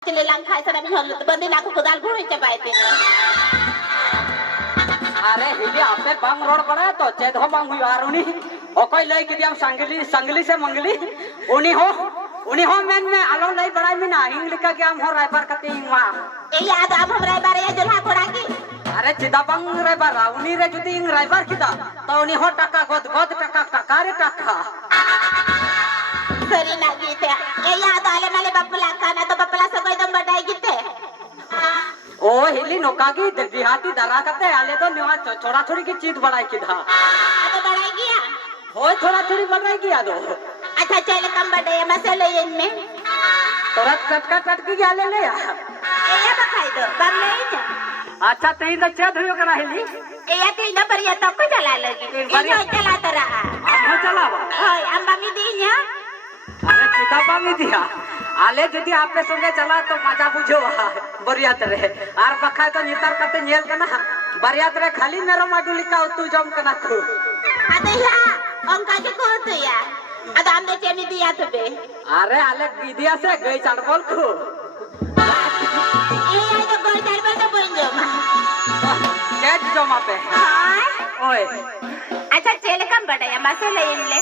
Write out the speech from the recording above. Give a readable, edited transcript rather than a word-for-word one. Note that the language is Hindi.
Sila lang kaya sa namin hulot. Bandin ako kudal buhay ka ba ito? अरे हिली आपसे बंग रोड पड़ा है तो चेत हो बंग हुई आरुनी ओ कोई लई कि दिया संगली संगली से मंगली उन्हीं हो मैन में आलो लई बड़ा में ना हिंग लिखा कि हम हो रायबर कते हिंगवा ए याद हम रायबर या जुल्हा कोड़ा की अरे चिदा बंग रायबर उन्हीं रे जुदी हिंग रायबर किदा तो उन्हीं हो टका गोद गोद टका रे टका सरी ना गीते ए याद आले माले बप्पला खाना तो बप्पला से कोई दम बढ़ाई गीते ओ हिली नोकागी दिहाती दरा करते आले तो निवा छोड़ा थोड़ी की चीज बढ़ाई किधा तो बढ़ाई गया हो थोड़ा थोड़ी बढ़ाई किया दो अच्छा चल कम बढ़ाई मसाले इनमें थोड़ा कट की क्या ले ले यार ये बखाई दो बम नहीं जा अच्छा तीन तो चेत हुई करा हिली ये तीन पर ये तो को चला लगी ये चला तो रहा हम चलावा होय अम्बा मी दीन्या अरे चिताबा में दिया आले जदी आपके संगे चला तो मजा बुझो बरियात रे आर बखा तो नितर कते नेल कना बरियात रे खाली मेरा माडुली का तू जम कना को अदे या अंका के को तो या अदा हमने चेमी दिया तो बे अरे आले विदिया से गई चढ़बल को ए ये तो गोल चढ़बल तो बन जो कैच जमा पे हां ओए अच्छा चल कम बढ़ाया मसाले इनले